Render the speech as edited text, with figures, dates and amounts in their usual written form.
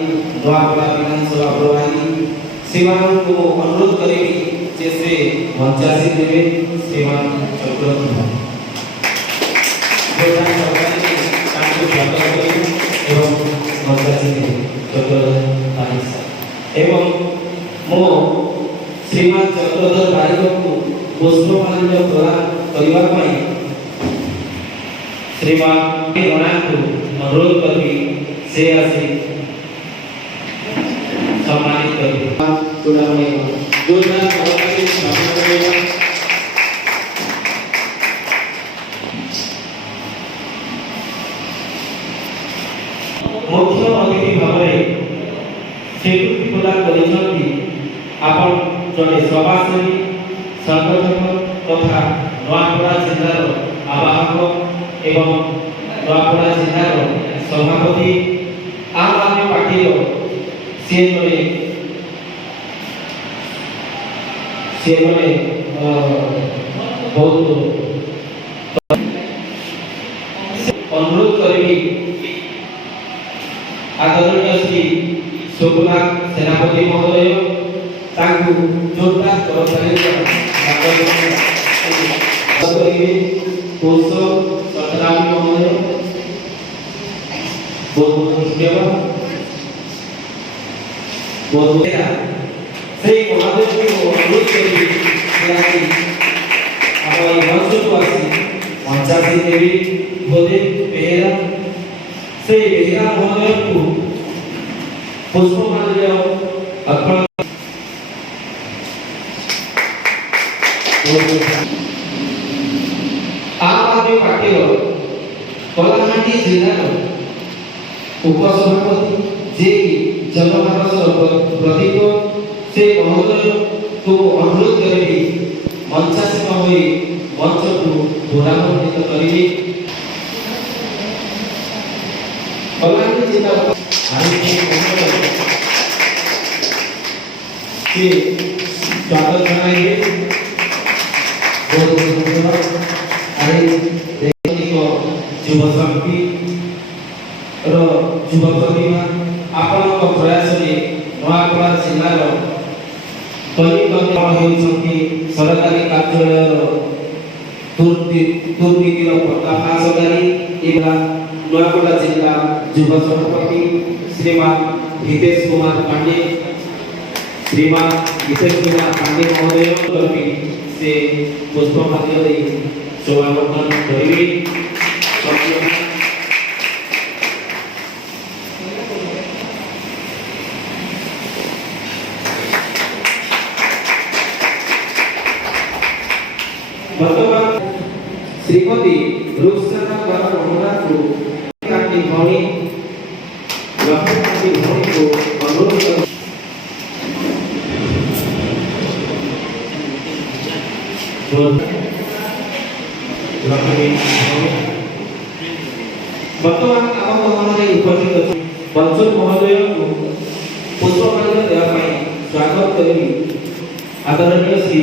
नवापड़ा विधानसभा प्रभारी श्रीमान को अनुरोध करेगी जैसे मंचासी देवे श्रीमान चक्रवर्ती एवं मंचासी चक्रवर्ती एवं मो श्रीमान चक्रधर बारिक को पुष्पमाल्य प्रदान करने श्रीमान राणा को अनुरोध करी से आसी सम्मानित करी चूड़ामणि जोरदार ताली स्थापना करेगा। मुख्य अतिथि भाव स्वीकृति प्रदान करिसेंती आपण जने सभासेवी संगठक तथा नवापड़ा जिलार आवाहक एवं नवापड़ा जिलार सभापति आम आदमी पार्टी सी बहुत अनुरोध करी आदरणीय श्री शोभनाथ सेनापति महोदय ताकू जोरदार करताली कौशल सतरामी महोदय बहुत धन्यवाद बहुत से महोदय को अनुरोध करी हमारे मंच को आसी मंचासी देवी भोदे बेहरा से बेहरा महोदय को पुष्पमाल्य अर्पण आम आदमी पार्टी कलाहांडी जिलार उपसभापति जे जनमानसर प्रतीक से महोदय को अनुरोध करी मंचासीन हो मंच को गौरवान्वित करी कलाहांडी जिला स्वागत जनाइए बहुत धन्यवाद। युव शक्ति युव प्रतिभा आपण प्रयास नवापड़ा जिलार सरकारी कार्यालय दुर्नीतिर पर्दाफाशकारी नवापड़ा जिला युव सभापति श्रीमान हितेश कुमार पांडे महोदय से पुष्पमाल्य शोभावर्धन करेंगे। वर्तमान श्रीमती रुक्साना मोहना को कांति भौणी को अनुरोध कर वर्तमान आम भवन उपस्थित बंसल महोदय को पुष्पमाल्य देवा स्वागत करी आदरणीय श्री